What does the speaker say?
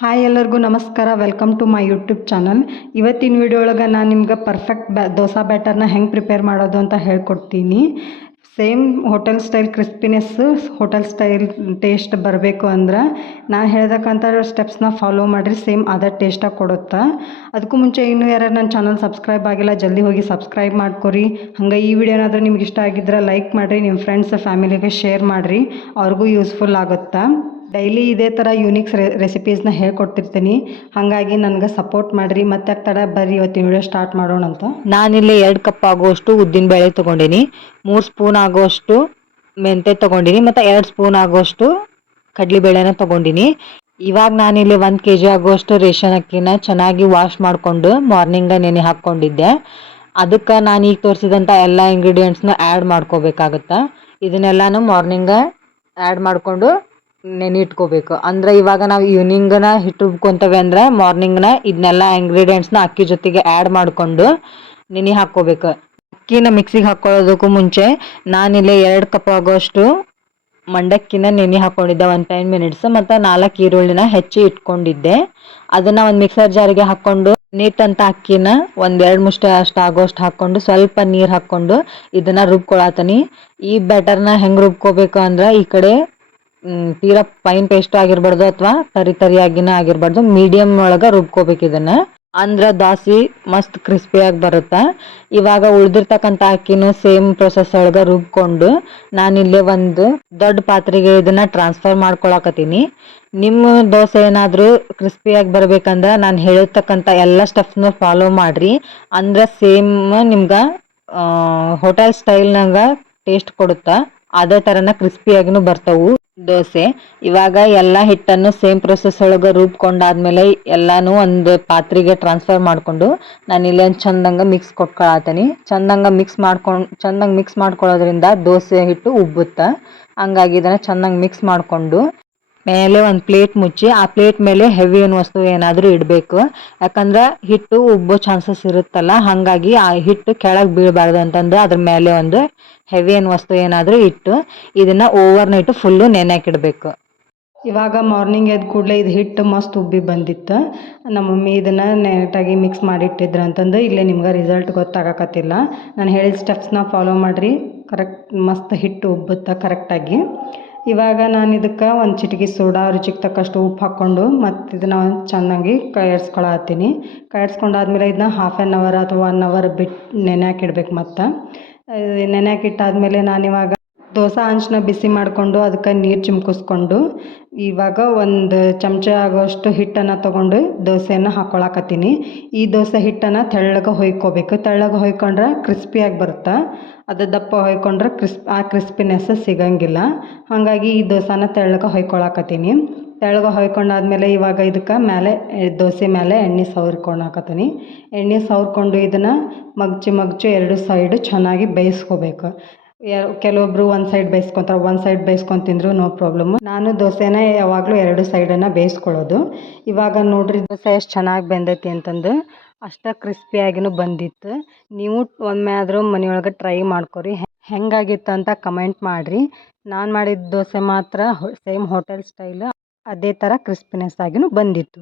Hi ಎಲ್ಲರಿಗೂ ನಮಸ್ಕಾರ. Welcome to my YouTube channel ಇವತ್ತಿನ ವಿಡಿಯೋ ಒಳಗೆ ನಾನು ನಿಮ್ಗೆ ಪರ್ಫೆಕ್ಟ್ ಬ್ಯಾ ದೋಸಾ ಬ್ಯಾಟರ್ನ ಹೆಂಗೆ ಪ್ರಿಪೇರ್ ಮಾಡೋದು ಅಂತ ಹೇಳ್ಕೊಡ್ತೀನಿ. Same hotel style crispiness hotel style taste ಬರಬೇಕು ಅಂದ್ರೆ ನಾನು ಹೇಳ್ದಕ್ಕಂಥ ಸ್ಟೆಪ್ಸ್ನ ಫಾಲೋ ಮಾಡಿರಿ ಸೇಮ್ ಅದೇ ಟೇಸ್ಟಾಗಿ ಕೊಡುತ್ತೆ. ಅದಕ್ಕೂ ಮುಂಚೆ ಇನ್ನೂ ಯಾರು ನನ್ನ ಚಾನಲ್ ಸಬ್ಸ್ಕ್ರೈಬ್ ಆಗಿಲ್ಲ, ಜಲ್ದಿ ಹೋಗಿ ಸಬ್ಸ್ಕ್ರೈಬ್ ಮಾಡ್ಕೊರಿ. ಹಂಗೆ ಈ ವಿಡಿಯೋ ಏನಾದರೂ ನಿಮ್ಗೆ ಇಷ್ಟ ಆಗಿದ್ರೆ ಲೈಕ್ ಮಾಡಿರಿ ನಿಮ್ಮ ಫ್ರೆಂಡ್ಸ್ ಫ್ಯಾಮಿಲಿಗೆ ಶೇರ್ ಮಾಡಿರಿ. ಅವ್ರಿಗೂ ಯೂಸ್ಫುಲ್ ಆಗುತ್ತೆ. ಡೈಲಿ ಇದೇ ಥರ ಯೂನಿಕ್ಸ್ ರೆಸಿಪೀಸ್ನ ಹೇಳ್ಕೊಡ್ತಿರ್ತೀನಿ. ಹಾಗಾಗಿ ನನಗೆ ಸಪೋರ್ಟ್ ಮಾಡಿರಿ. ಮತ್ತೆ ತಡ ಬರ್ರಿ ಇವತ್ತಿನ ವಿಡಿಯೋ ಸ್ಟಾರ್ಟ್ ಮಾಡೋಣ ಅಂತ. ನಾನಿಲ್ಲಿ ಎರಡು ಕಪ್ ಆಗುವಷ್ಟು ಉದ್ದಿನ ಬೇಳೆ ತೊಗೊಂಡಿನಿ. ಮೂರು ಸ್ಪೂನ್ ಆಗುವಷ್ಟು ಮೆಂತೆ ತೊಗೊಂಡಿನಿ. ಮತ್ತು ಎರಡು ಸ್ಪೂನ್ ಆಗುವಷ್ಟು ಕಡಲೆಬೇಳೆನ ತೊಗೊಂಡಿನಿ. ಇವಾಗ ನಾನಿಲ್ಲಿ ಒಂದು ಕೆ ಜಿ ಆಗುವಷ್ಟು ರೇಷನ್ ಅಕ್ಕಿನ ಚೆನ್ನಾಗಿ ವಾಶ್ ಮಾಡಿಕೊಂಡು ಮಾರ್ನಿಂಗ ನೆನೆ ಹಾಕ್ಕೊಂಡಿದ್ದೆ. ಅದಕ್ಕೆ ನಾನು ಈಗ ತೋರಿಸಿದಂಥ ಎಲ್ಲ ಇಂಗ್ರೀಡಿಯೆಂಟ್ಸ್ನ ಆ್ಯಡ್ ಮಾಡ್ಕೋಬೇಕಾಗತ್ತೆ. ಇದನ್ನೆಲ್ಲನೂ ಮಾರ್ನಿಂಗ ಆ್ಯಡ್ ಮಾಡಿಕೊಂಡು ನೆನೆ ಇಟ್ಕೋಬೇಕು ಅಂದ್ರೆ ಇವಾಗ ನಾವು ಈವ್ನಿಂಗನ ಹಿಟ್ಟು ರುಬ್ಕೊಂತೇವೆ ಅಂದ್ರೆ ಮಾರ್ನಿಂಗ್ನ ಇದನ್ನೆಲ್ಲ ಇಂಗ್ರೀಡಿಯೆಂಟ್ಸ್ನ ಅಕ್ಕಿ ಜೊತೆಗೆ ಆ್ಯಡ್ ಮಾಡಿಕೊಂಡು ನೆನೆ ಹಾಕ್ಕೋಬೇಕು. ಅಕ್ಕಿನ ಮಿಕ್ಸಿಗೆ ಹಾಕ್ಕೊಳ್ಳೋದಕ್ಕೂ ಮುಂಚೆ ನಾನಿಲ್ಲಿ ಎರಡು ಕಪ್ ಆಗೋಷ್ಟು ಮಂಡಕ್ಕಿನ ನೆನೆ ಹಾಕ್ಕೊಂಡಿದ್ದೆ ಒಂದು ಟೆನ್ ಮಿನಿಟ್ಸ್ ಮತ್ತು ನಾಲ್ಕು ಈರುಳ್ಳಿನ ಹೆಚ್ಚಿ ಇಟ್ಕೊಂಡಿದ್ದೆ. ಅದನ್ನು ಒಂದು ಮಿಕ್ಸರ್ ಜಾರಿಗೆ ಹಾಕ್ಕೊಂಡು ನೀಟಂತ ಅಕ್ಕಿನ ಒಂದು ಎರಡು ಮುಷ್ಟೆ ಅಷ್ಟು ಆಗೋಷ್ಟು ಹಾಕ್ಕೊಂಡು ಸ್ವಲ್ಪ ನೀರು ಹಾಕ್ಕೊಂಡು ಇದನ್ನು ರುಬ್ಕೊಳತೀನಿ. ಈ ಬ್ಯಾಟರ್ನ ಹೆಂಗೆ ರುಬ್ಕೋಬೇಕು ಅಂದ್ರೆ ಈ ಕಡೆ ತೀರಾ ಫೈನ್ ಪೇಸ್ಟ್ ಆಗಿರ್ಬಾರ್ದು ಅಥವಾ ತರಿ ತರಿಯಾಗಿನ ಆಗಿರ್ಬಾರ್ದು. ಮೀಡಿಯಮ್ ಒಳಗೆ ರುಬ್ಕೋಬೇಕು ಇದನ್ನ. ಅಂದ್ರ ದಾಸಿ ಮಸ್ತ್ ಕ್ರಿಸ್ಪಿಯಾಗಿ ಬರುತ್ತೆ. ಇವಾಗ ಉಳ್ದಿರ್ತಕ್ಕಂಥ ಅಕ್ಕಿನೂ ಸೇಮ್ ಪ್ರೊಸೆಸ್ ಒಳಗೆ ರುಬ್ಕೊಂಡು ನಾನಿಲ್ಲೇ ಒಂದು ದೊಡ್ಡ ಪಾತ್ರೆಗೆ ಇದನ್ನ ಟ್ರಾನ್ಸ್ಫರ್ ಮಾಡ್ಕೊಳಕತ್ತೀನಿ. ನಿಮ್ಮ ದೋಸೆ ಏನಾದರೂ ಕ್ರಿಸ್ಪಿಯಾಗಿ ಬರ್ಬೇಕಂದ್ರೆ ನಾನು ಹೇಳಿರ್ತಕ್ಕಂಥ ಎಲ್ಲ ಸ್ಟೆಪ್ಸ್ನ ಫಾಲೋ ಮಾಡ್ರಿ. ಅಂದ್ರೆ ಸೇಮ್ ನಿಮ್ಗೆ ಹೋಟೆಲ್ ಸ್ಟೈಲ್ನಾಗ ಟೇಸ್ಟ್ ಕೊಡುತ್ತಾ. ಅದೇ ಥರನ ಕ್ರಿಸ್ಪಿಯಾಗಿನೂ ಬರ್ತಾವು. ದೋಸೆ. ಇವಾಗ ಎಲ್ಲ ಹಿಟ್ಟನ್ನು ಸೇಮ್ ಪ್ರೊಸೆಸ್ ಒಳಗೆ ರುಬ್ಕೊಂಡಾದ್ಮೇಲೆ ಎಲ್ಲಾನು ಒಂದು ಪಾತ್ರೆಗೆ ಟ್ರಾನ್ಸ್ಫರ್ ಮಾಡಿಕೊಂಡು ನಾನು ಇಲ್ಲಿ ಒಂದು ಚಂದಂಗೆ ಮಿಕ್ಸ್ ಕೊಟ್ಕೊಳತೀನಿ. ಚಂದಂಗೆ ಮಿಕ್ಸ್ ಮಾಡ್ಕೊಂಡು ಚಂದಂಗೆ ಮಿಕ್ಸ್ ಮಾಡ್ಕೊಳ್ಳೋದ್ರಿಂದ ದೋಸೆ ಹಿಟ್ಟು ಉಬ್ಬುತ್ತೆ? ಹಂಗಾಗಿ ಇದನ್ನು ಚೆನ್ನಾಗಿ ಮಿಕ್ಸ್ ಮಾಡಿಕೊಂಡು ಮೇಲೆ ಒಂದು ಪ್ಲೇಟ್ ಮುಚ್ಚಿ, ಆ ಪ್ಲೇಟ್ ಮೇಲೆ ಹೆವಿ ಏನು ವಸ್ತು ಏನಾದರೂ ಇಡಬೇಕು. ಯಾಕಂದ್ರೆ ಹಿಟ್ಟು, ಉಬ್ಬೋ ಚಾನ್ಸಸ್ ಇರುತ್ತಲ್ಲ, ಹಾಗಾಗಿ ಆ ಹಿಟ್ಟು ಕೆಳಗೆ ಬೀಳಬಾರ್ದು ಅಂತಂದು ಅದ್ರ ಮೇಲೆ ಒಂದು ಹೆವಿ ಏನು ವಸ್ತು ಏನಾದರೂ ಇಟ್ಟು, ಇದನ್ನು ಓವರ್ ನೈಟು ಫುಲ್ಲು ನೆನೆಯಾಕಿಡಬೇಕು ಇವಾಗ ಮಾರ್ನಿಂಗ್ ಎದ್ದು ಕೂಡಲೇ ಇದು ಹಿಟ್ಟು ಮಸ್ತ್ ಉಬ್ಬಿ ಬಂದಿತ್ತು. ನಮ್ಮ ಮಮ್ಮಿ ಇದನ್ನು ನೆಟಾಗಿ ಮಿಕ್ಸ್ ಮಾಡಿಟ್ಟಿದ್ರು ಅಂತಂದು ಇಲ್ಲೇ ನಿಮ್ಗೆ ರಿಸಲ್ಟ್ ಗೊತ್ತಾಗಕತ್ತಿಲ್ಲ. ನಾನು ಹೇಳಿದ ಸ್ಟೆಪ್ಸ್ನ ಫಾಲೋ ಮಾಡಿರಿ. ಕರೆಕ್ಟ್ ಮಸ್ತ್ ಹಿಟ್ಟು ಉಬ್ಬುತ್ತೆ ಕರೆಕ್ಟಾಗಿ ಇವಾಗ ನಾನು ಇದಕ್ಕೆ ಒಂದು ಚಿಟಿಕೆ ಸೋಡಾ ರುಚಿಗೆ ತಕ್ಕಷ್ಟು ಉಪ್ಪು ಹಾಕ್ಕೊಂಡು ಮತ್ತು ಇದನ್ನು ಚೆನ್ನಾಗಿ ಕೈಯಾಡ್ಸ್ಕೊಳತ್ತೀನಿ. ಕೈಯಾಡ್ಸ್ಕೊಂಡಾದ್ಮೇಲೆ ಇದನ್ನ ಹಾಫ್ ಆ್ಯನ್ ಅವರ್ ಅಥವಾ ಒನ್ ಅವರ್ ಬಿಟ್ಟು ನೆನೆಯಾಕಿಡ್ಬೇಕು ಮತ್ತು. ನಾನು ನಾನಿವಾಗ ದೋಸೆ ಅಂಚನ್ನ ಬಿಸಿ ಮಾಡಿಕೊಂಡು ಅದಕ್ಕೆ ನೀರು ಚಿಮ್ಕಿಸ್ಕೊಂಡು ಇವಾಗ ಒಂದು ಚಮಚ ಆಗೋಷ್ಟು ಹಿಟ್ಟನ್ನು ತೊಗೊಂಡು ದೋಸೆಯನ್ನು ಹಾಕ್ಕೊಳಕತ್ತೀನಿ ಈ ದೋಸೆ ಹಿಟ್ಟನ್ನು ತೆಳ್ಳಗೆ ಹೊಯ್ಕೋಬೇಕು. ತೆಳ್ಳಗೆ ಹೊಯ್ಕೊಂಡ್ರೆ ಕ್ರಿಸ್ಪಿಯಾಗಿ ಬರುತ್ತೆ? ಅದು ದಪ್ಪ ಹೊಯ್ಕೊಂಡ್ರೆ ಕ್ರಿಸ್ಪ್ ಆ ಕ್ರಿಸ್ಪಿನೆಸ್ ಸಿಗಂಗಿಲ್ಲ. ಹಾಗಾಗಿ ಈ ದೋಸೆನ ತೆಳ್ಳಗೆ ಹೊಯ್ಕೊಳಕತ್ತೀನಿ. ತೆಳ್ಳಗೆ ಹೊಯ್ಕೊಂಡಾದ್ಮೇಲೆ ಇವಾಗ ಇದಕ್ಕೆ ಮೇಲೆ ದೋಸೆ ಮೇಲೆ ಎಣ್ಣೆ ಸವರ್ಕೊಳಕತ್ತೀನಿ ಎಣ್ಣೆ ಸವರ್ಕೊಂಡು ಇದನ್ನು ಮಗ್ಚಿ ಮಗ್ಚಿ ಎರಡು ಸೈಡು ಚೆನ್ನಾಗಿ ಬೇಯಿಸ್ಕೋಬೇಕು. ಕೆಲವೊಬ್ರು ಒಂದು ಸೈಡ್ ಬೇಯಿಸ್ಕೊತಾರೆ, ಒಂದು ಸೈಡ್ ಬೇಯಿಸ್ಕೊಂಡು ತಿಂದ್ರು ನೋ ಪ್ರಾಬ್ಲಮ್ ನಾನು ದೋಸೆನ ಯಾವಾಗಲೂ ಎರಡು ಸೈಡನ್ನು ಬೇಯಿಸ್ಕೊಳ್ಳೋದು. ಇವಾಗ ನೋಡ್ರಿ ದೋಸೆ ಎಷ್ಟು ಚೆನ್ನಾಗಿ ಬೆಂದೈತಿ ಅಂತಂದು. ಅಷ್ಟು ಕ್ರಿಸ್ಪಿಯಾಗಿನೂ ಬಂದಿತ್ತು. ನೀವು ಒಮ್ಮೆ ಆದರೂ ಮನೆಯೊಳಗೆ ಟ್ರೈ ಮಾಡ್ಕೊರಿ. ಹೆಂಗಾಗಿತ್ತು ಅಂತ ಕಮೆಂಟ್ ಮಾಡಿರಿ. ನಾನು ಮಾಡಿದ ದೋಸೆ ಮಾತ್ರ ಸೇಮ್ ಹೋಟೆಲ್ ಸ್ಟೈಲ್ ಅದೇ ಥರ ಕ್ರಿಸ್ಪಿನೆಸ್ ಆಗಿನೂ ಬಂದಿತ್ತು.